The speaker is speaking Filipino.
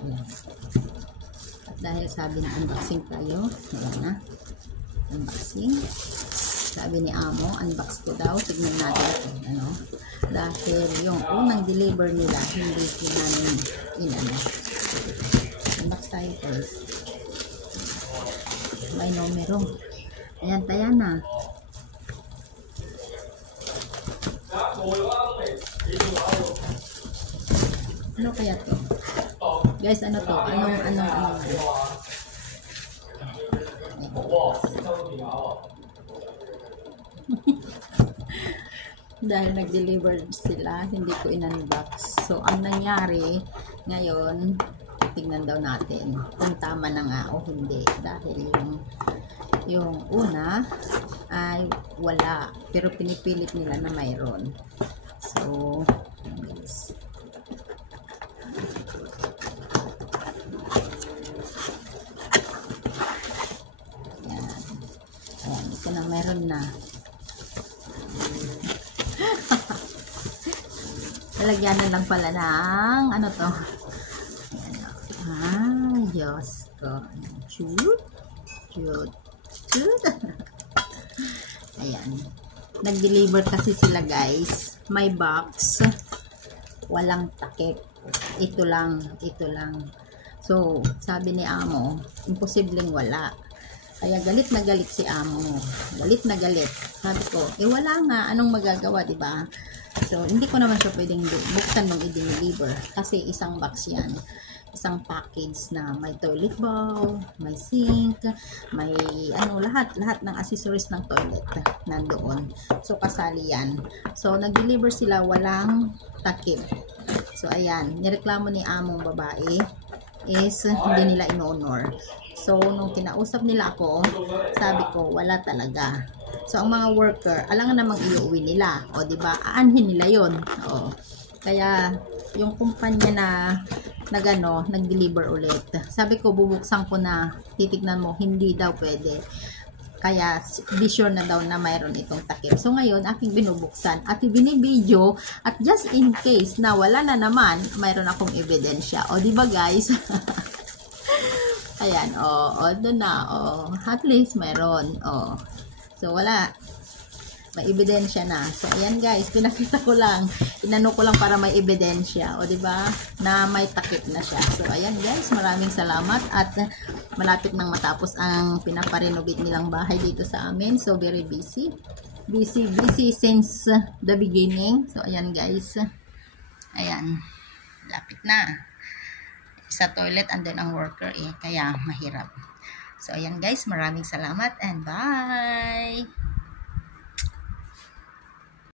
Ayan. At dahil sabi na unboxing tayo, ayan na. Unboxing. Sabi ni Amo, unbox ko daw. Tignan natin ito. Ano? Dahil yung unang deliver nila, hindi ko namin inano. Unbox tayo guys. May numero. Ayan, tayo na. Ano kaya to? Guys, ano to? Anong dahil nag-deliver sila, hindi ko in-unbox. So, ang nangyari, ngayon, tignan daw natin kung tama na nga o hindi. Dahil yung una ay wala. Pero pinipilit nila na mayroon. So, guys. Ayan. Ayan, ito na mayroon na. Lalagyan na lang pala ng ano to. Ayan. Diyos ko. Shoot. Shoot. Shoot. Ayan. Nag-deliver kasi sila guys. May box. Walang takip. Ito lang. Ito lang. So, sabi ni Amo, imposibleng wala. Kaya galit na galit si Amo. Galit na galit. Sabi ko, wala nga. Anong magagawa, diba? So, hindi ko naman siya pwedeng buksan nung i-deliver. Kasi isang box yan. Isang package na may toilet bowl, may sink, may lahat ng accessories ng toilet nandoon. So, kasali yan. So, nag-deliver sila walang takip. So, ayan. Nireklamo ni Among babae is hindi nila in-honor. So, nung kinausap nila ako, sabi ko, wala talaga. So, ang mga worker, alangan namang iuwi nila. O, diba? Aanhin nila yon. O. Kaya, yung kumpanya na nag-deliver ulit. Sabi ko, bubuksan ko na, titignan mo, hindi daw pwede. Kaya, be sure na daw na mayroon itong takip. So, ngayon, aking binubuksan at binibidyo at just in case na wala na naman, mayroon akong ebidensya. O, diba guys? Ayan, doon na, at least mayroon, so, wala, may ebidensya na. So, ayan guys, pinakita ko lang, inano ko lang para may ebidensya, diba, na may takip na siya. So, ayan guys, maraming salamat at malapit nang matapos ang pinaparenovate nilang bahay dito sa amin. So, very busy since the beginning. So, ayan guys, ayan, lapit na. Sa toilet andun ang worker kaya mahirap. So ayan guys, maraming salamat and bye!